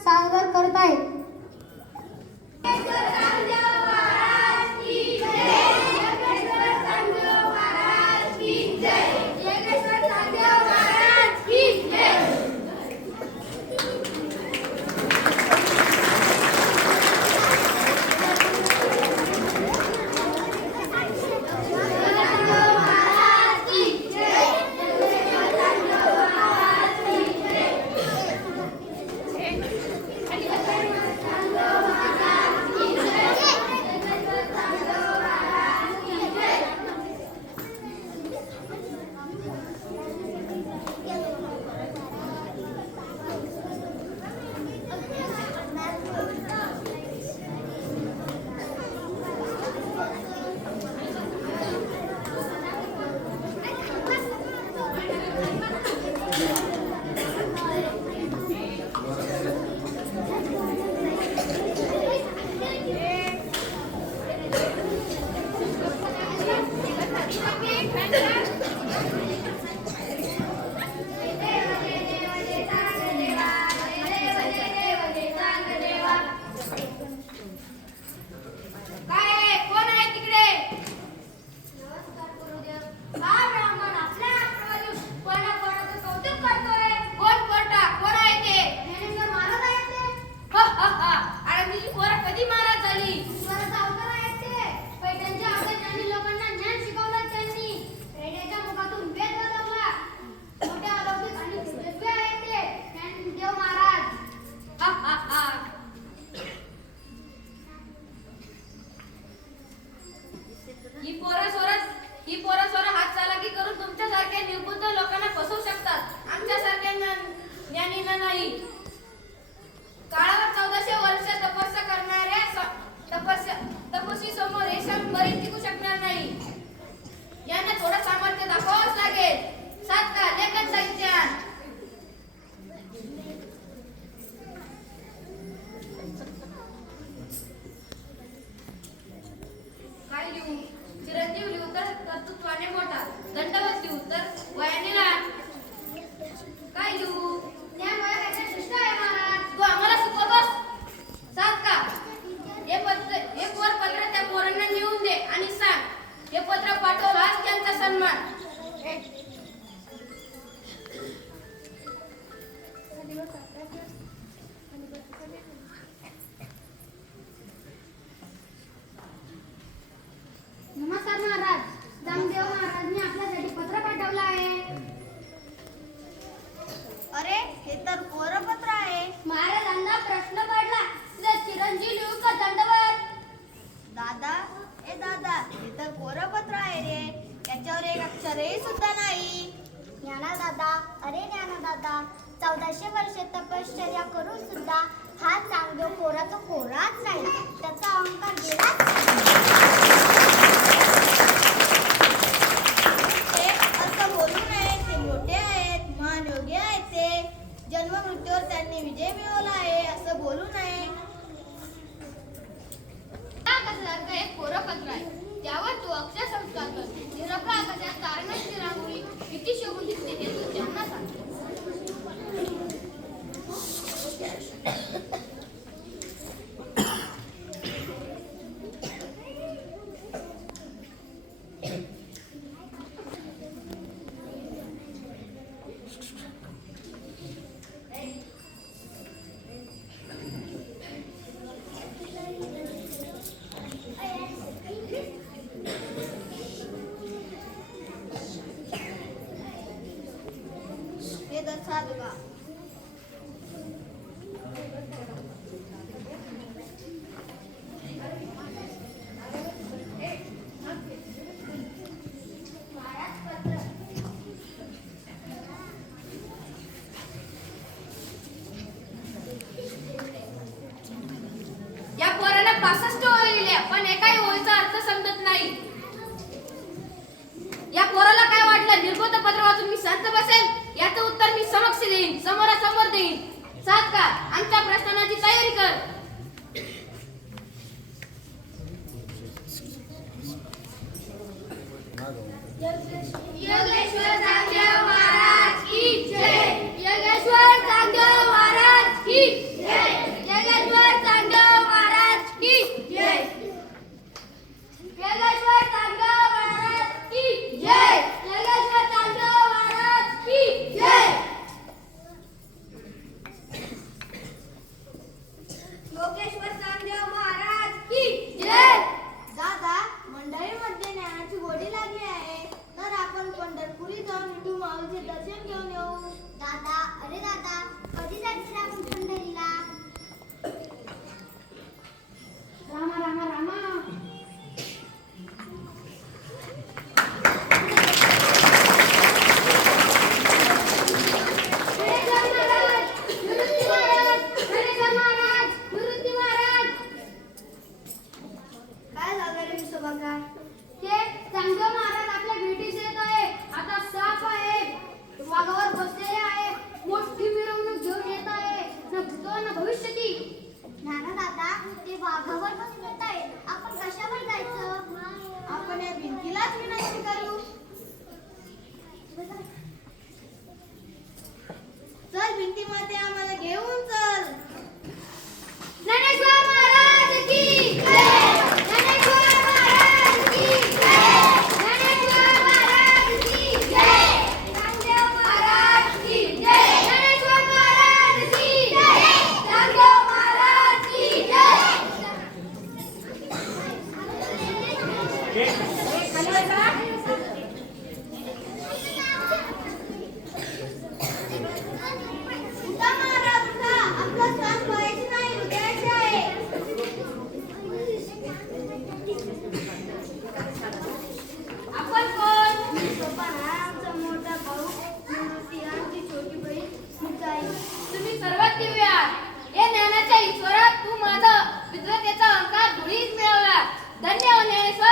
सादर करत आहेत ज्ञान- नाही. काळाला चौदाशे वर्ष तपस्या करणाऱ्या तपस्या तपस्वी समोर हे क्षण बरेच टिकू शकणार नाही. यांना थोडं सामर्थ्य दाखवावंच लागेल. सात का लेखन साहित्यात. काय लिहू? चिरंजीव लिहू तर कर्तृत्वाने मोठा. दंडवत लिहू तर वयाने लहान. महाराजांना प्रश्न पडला. तुझा चिरंजीव लिहू का दादा ए दादा हे तर कोरपत्र आहे रे. त्याच्यावर एक अक्षरही सुद्धा नाही. ज्ञाना दादा अरे ज्ञाना दादा चौदाशे वर्षे तपश्चर्या करून सुद्धा हा चांगदेव कोरा तो कोराच राहिला त्याचा अहंकार गेलाच ते असं बोलू नये ते मोठे आहेत महान योगी आहेत ते जन्म मृत्यूवर त्यांनी विजय मिळवला आहे असं बोलू नये हे तर या पोराला पासष्ट ओळी लिहिल्या पण एकाही ओळीचा अर्थ समजत नाही. या पोराला काय वाटलं? निर्बोध पत्र वाचून मी शांत बसेल? याचं उत्तर मी समक्ष देईन. समोरासमोर देईन. सात का आमच्या प्रश्नाची तयारी कर. योगेश्वर お願い。